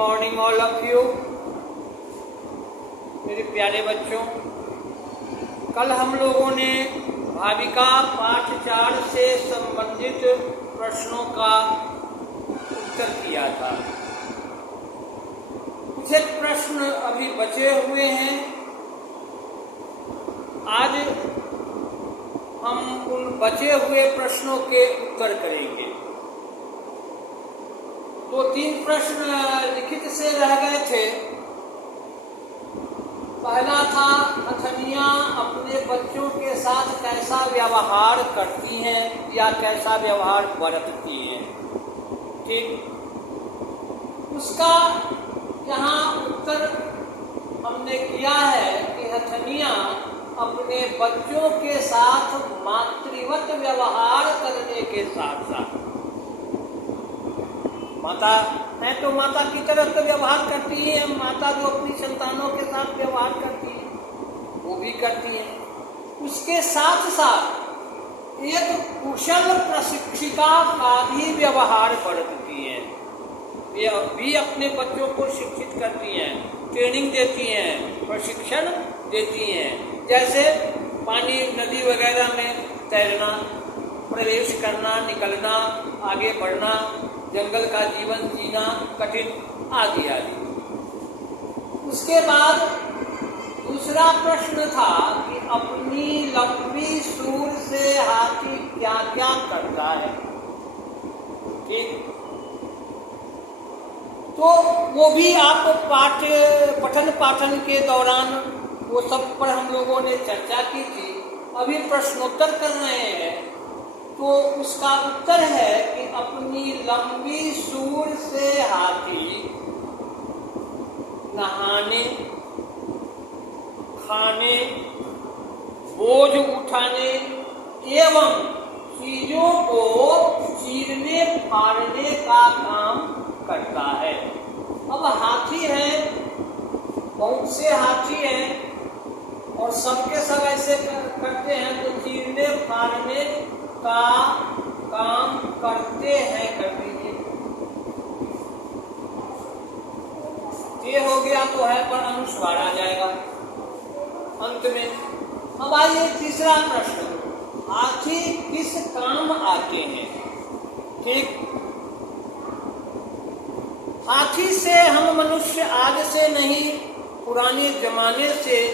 Morning all of you, मेरे प्यारे बच्चों। कल हम लोगों ने भाविका पाठ 4 से संबंधित प्रश्नों का उत्तर किया था। कुछ एक प्रश्न अभी बचे हुए हैं। आज हम उन बचे हुए प्रश्नों के उत्तर करेंगे। 2-3 प्रश्न लिखित से रह गए थे। पहला था, हथनियाँ अपने बच्चों के साथ कैसा व्यवहार करती हैं या कैसा व्यवहार बरतती हैं। ठीक, उसका यहाँ उत्तर हमने किया है कि हथनियाँ अपने बच्चों के साथ मातृवत व्यवहार करने के साथ साथ, माता है तो माता की तरह तो व्यवहार करती है। माता जो अपनी संतानों के साथ व्यवहार करती है वो भी करती है। उसके साथ साथ एक कुशल प्रशिक्षिका का भी व्यवहार बरतती है। ये भी अपने बच्चों को शिक्षित करती हैं, ट्रेनिंग देती हैं, प्रशिक्षण देती हैं। जैसे पानी, नदी वगैरह में तैरना, प्रवेश करना, निकलना, आगे बढ़ना, जंगल का जीवन जीना कठिन आदि आदि। उसके बाद दूसरा प्रश्न था कि अपनी लंबी सूंड से हाथी क्या क्या करता है। ठीक, तो वो भी आप पठन पाठन के दौरान वो सब पर हम लोगों ने चर्चा की थी। अभी प्रश्नोत्तर कर रहे हैं तो उसका उत्तर है कि अपनी लंबी सूंड से हाथी नहाने, खाने, बोझ उठाने एवं चीजों को चीरने फाड़ने का काम करता है। अब हाथी है, बहुत से हाथी हैं और सबके सब ऐसे करते हैं तो चीरने फाड़ने का काम करते हैं। कर दीजिए, ये हो गया तो है पर अनुस्वार आ जाएगा अंत में। अब आइए तीसरा प्रश्न, हाथी किस काम आते हैं। ठीक, हाथी से हम मनुष्य आज से नहीं, पुराने जमाने से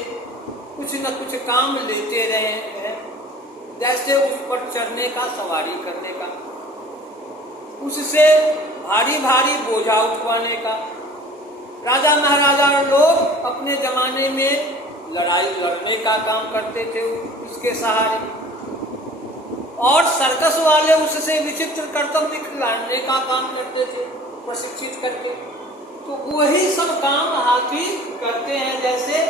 कुछ न कुछ काम लेते रहे हैं। जैसे उस पर चढ़ने का, सवारी करने का, उससे भारी भारी बोझा उठवाने का। राजा महाराजा लोग अपने जमाने में लड़ाई लड़ने का काम करते थे उसके सहारे, और सर्कस वाले उससे विचित्र करतब दिखलाने का काम करते थे प्रशिक्षित करके। तो वही सब काम हाथी करते हैं। जैसे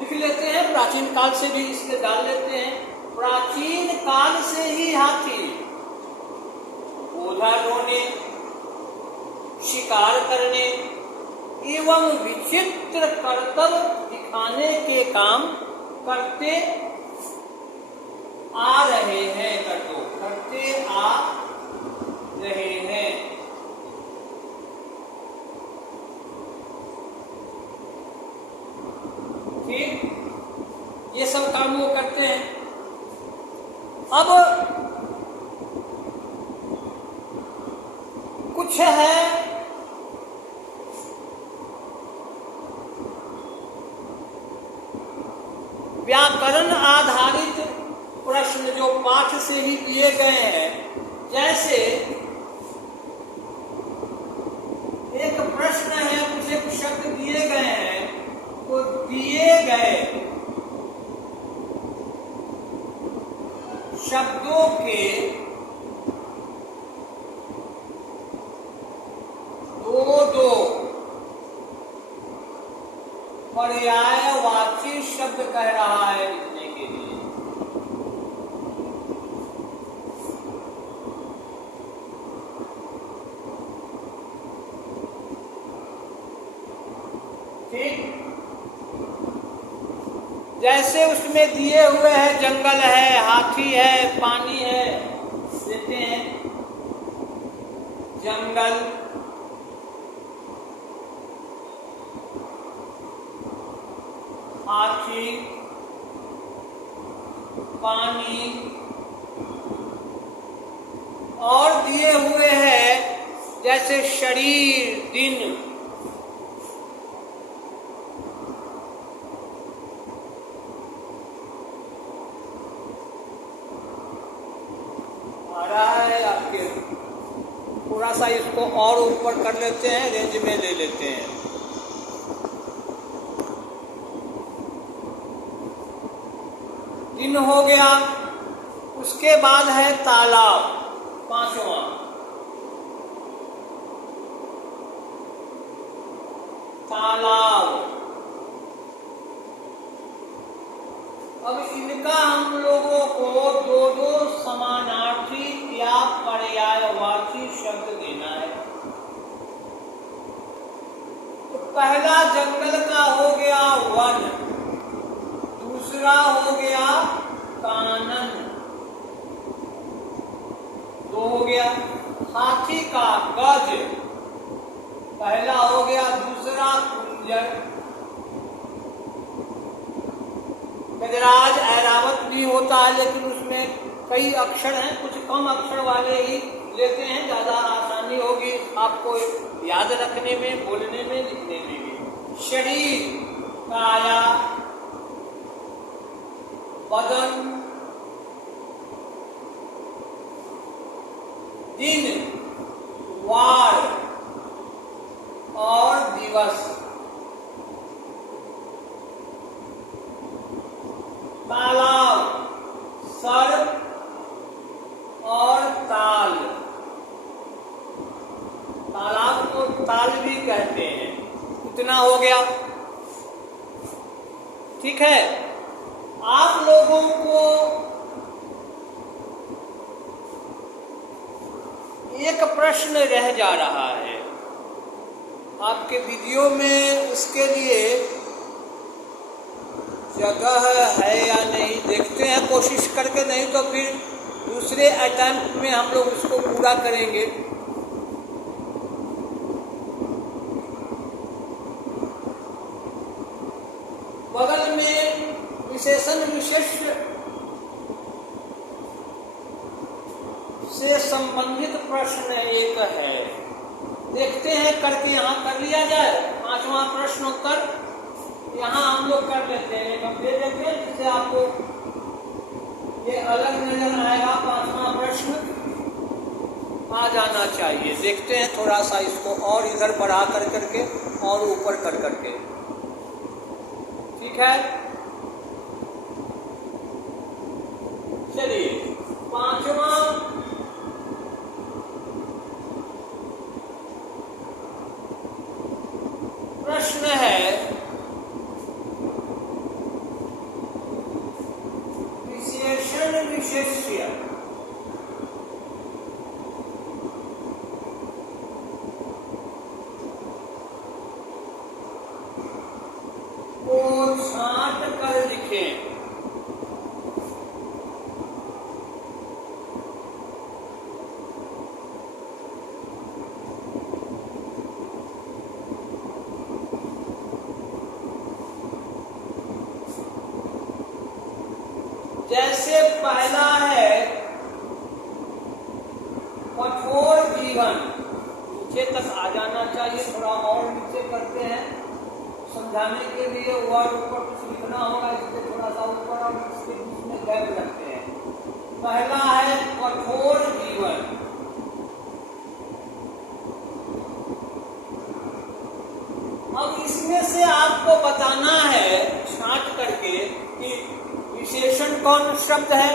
लिख लेते हैं, प्राचीन काल से भी इसके डाल लेते हैं। प्राचीन काल से ही हाथी बोझा ढोने, शिकार करने एवं विचित्र करतब दिखाने के काम करते आ रहे हैं। करते आ रहे हैं। ठीक, ये सब काम वो करते हैं। अब कुछ है व्याकरण आधारित प्रश्न जो पाठ से ही दिए गए हैं। जैसे एक प्रश्न है, कुछ एक शब्द दिए गए हैं, तो दिए गए शब्दों के दो पर्यायवाची शब्द कह रहा है लिखने के लिए। ठीक, जैसे उसमें दिए हुए हैं जंगल है, हाथी है, पानी है, देते हैं जंगल, हाथी, पानी, और दिए हुए हैं जैसे शरीर, दिन, आ रहा है आपके। थोड़ा सा इसको और ऊपर कर लेते हैं, रेंज में ले लेते हैं। दिन हो गया। उसके बाद है तालाब, पांचवा। तालाब, अब इनका हम लोगों को दो दो समानार्थी या पर्यायवाची शब्द देना है। तो पहला जंगल का हो गया वन, दूसरा हो गया कानन, दो हो गया। हाथी का गज, पहला हो गया, दूसरा कुंजर। गजराज ऐरावत भी होता है, लेकिन उसमें कई अक्षर हैं, कुछ कम अक्षर वाले ही लेते हैं, ज्यादा आसानी होगी आपको याद रखने में, बोलने में, लिखने में भी। शरीर, काया, बदन, दिन, वार और दिवस। तालाब, सर्प और ताल। तालाब को ताल भी कहते हैं। इतना हो गया, ठीक है। आप लोगों को एक प्रश्न रह जा रहा है आपके वीडियो में, उसके लिए जगह है या नहीं देखते हैं कोशिश करके, नहीं तो फिर दूसरे अटेम्प्ट में हम लोग उसको पूरा करेंगे। बगल में विशेषण विशेष्य से संबंधित प्रश्न एक है, देखते हैं करके यहाँ कर लिया जाए। पांचवा प्रश्न उत्तर यहाँ हम लोग कर लेते हैं, हम दे देते हैं जिससे आपको ये अलग नजर आएगा। पांचवा प्रश्न आ जाना चाहिए। देखते हैं थोड़ा सा इसको और इधर बढ़ा कर करके और ऊपर कर करके, ठीक है। चलिए, पांचवा प्रश्न है, विशेषण विशेष्य को छांट कर लिखें। जैसे पहला है कठोर जीवन, नीचे तक आ जाना चाहिए, थोड़ा और नीचे करते हैं समझाने के लिए। वर्ड ऊपर कुछ लिखना होगा, इसलिए थोड़ा सा ऊपर और इसके बीच में गैप रखते हैं। पहला है कठोर जीवन। अब इसमें से आपको बताना है छांट करके कि विशेषण कौन शब्द है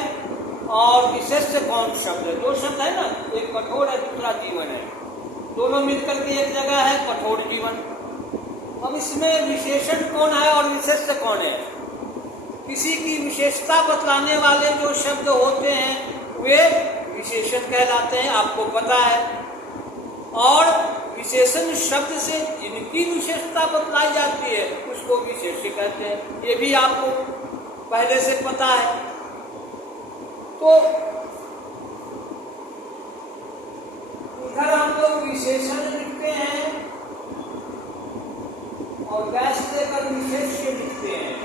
और विशेष्य कौन शब्द है। दो शब्द है ना, एक कठोर है, दूसरा जीवन है, दोनों मिलकर के एक जगह है कठोर जीवन। अब इसमें विशेषण कौन है और विशेष्य कौन है? किसी की विशेषता बतलाने वाले जो शब्द होते हैं वे विशेषण कहलाते हैं, आपको पता है। और विशेषण शब्द से जिनकी विशेषता बतलाई जाती है उसको विशेष्य कहते हैं, ये भी आपको पहले से पता है। तो इधर हम लोग विशेषण लिखते हैं और गैस देकर विशेष्य लिखते हैं।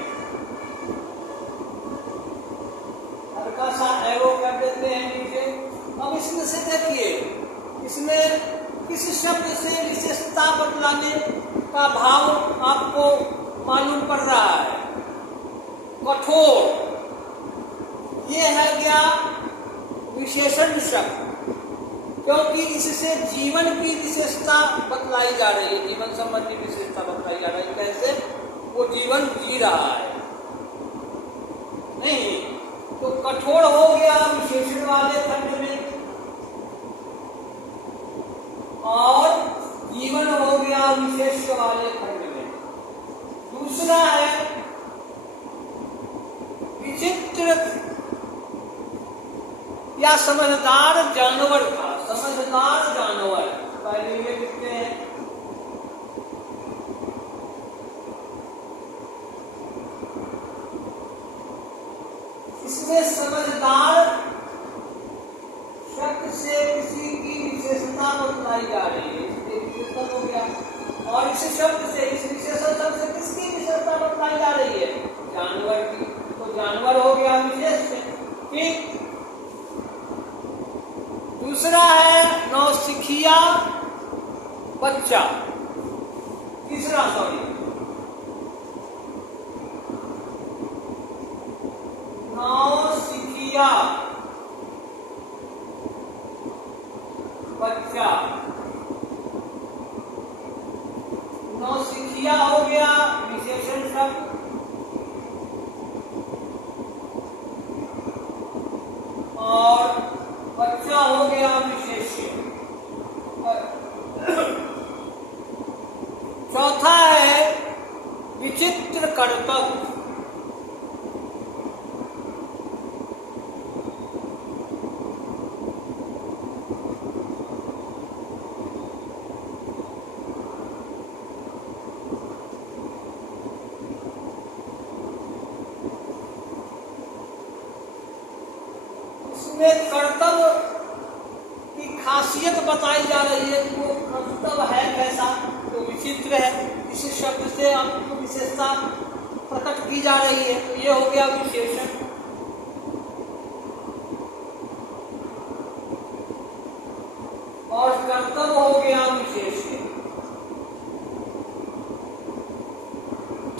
का भाव आपको मालूम पड़ रहा है। कठोर, ये है क्या? विशेषण शब्द, क्योंकि इससे जीवन की विशेषता बतलाई जा रही है, जीवन संबंधी विशेषता बतलाई जा रही है। कैसे? वो जीवन जी रहा है। नहीं तो कठोर हो गया विशेषण वाले खंड में, और जीवन हो गया विशेष वाले खंड में। दूसरा है विचित्र या समझदार जानवर का। समझदार जानवर पहले ये लिखते हैं। इसमें समझदार शब्द से किसी की विशेषता बतलाई जा रही है, इसलिए विशेषण हो गया। और इस शब्द से, इस विशेषण शब्द से किसकी विशेषता बतलाई जा रही है? जानवर की। तो जानवर हो गया विशेष। ठीक। दूसरा है नौसिखिया बच्चा। तीसरा नौसिखिया बच्चा। नौसिखिया हो गया विशेषण शब्द, और बच्चा हो गया विशेष्य। चौथा है विचित्र कर्तव्य। कर्तव्य की खासियत बताई जा रही है। वो कर्तव्य है कैसा? तो विचित्र है। इस शब्द से आपको विशेषता प्रकट की जा रही है। तो ये हो गया विशेषण। और कर्तव्य हो गया विशेष्य।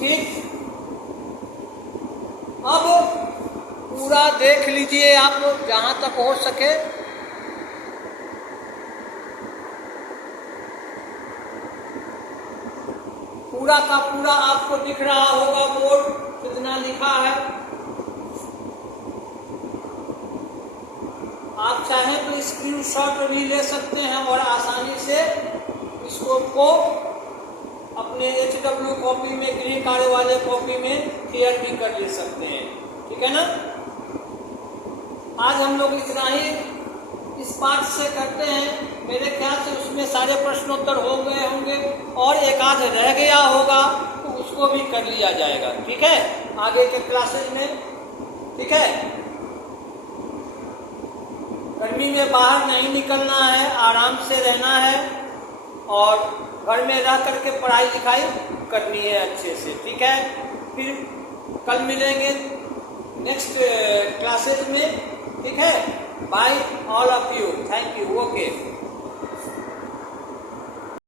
ठीक। अब पूरा देख लीजिए आप जहां तक हो सके। पूरा का पूरा आपको दिख रहा होगा बोर्ड कितना लिखा है। आप चाहें तो स्क्रीनशॉट भी ले सकते हैं और आसानी से इसको अपने HW कॉपी में, गृह कार्य वाले कॉपी में क्लियर भी कर ले सकते हैं। ठीक है ना? आज हम लोग इतना ही इस पाठ से करते हैं। मेरे ख्याल से उसमें सारे प्रश्नोत्तर हो गए होंगे, और एक आध रह गया होगा तो उसको भी कर लिया जाएगा। ठीक है? आगे के क्लासेज में। ठीक है? गर्मी में बाहर नहीं निकलना है, आराम से रहना है, और घर में रह करके पढ़ाई लिखाई करनी है अच्छे से। ठीक है? फिर कल मिलेंगे नेक्स्ट क्लासेज में। ठीक है? Bye all of you. Thank you. Okay.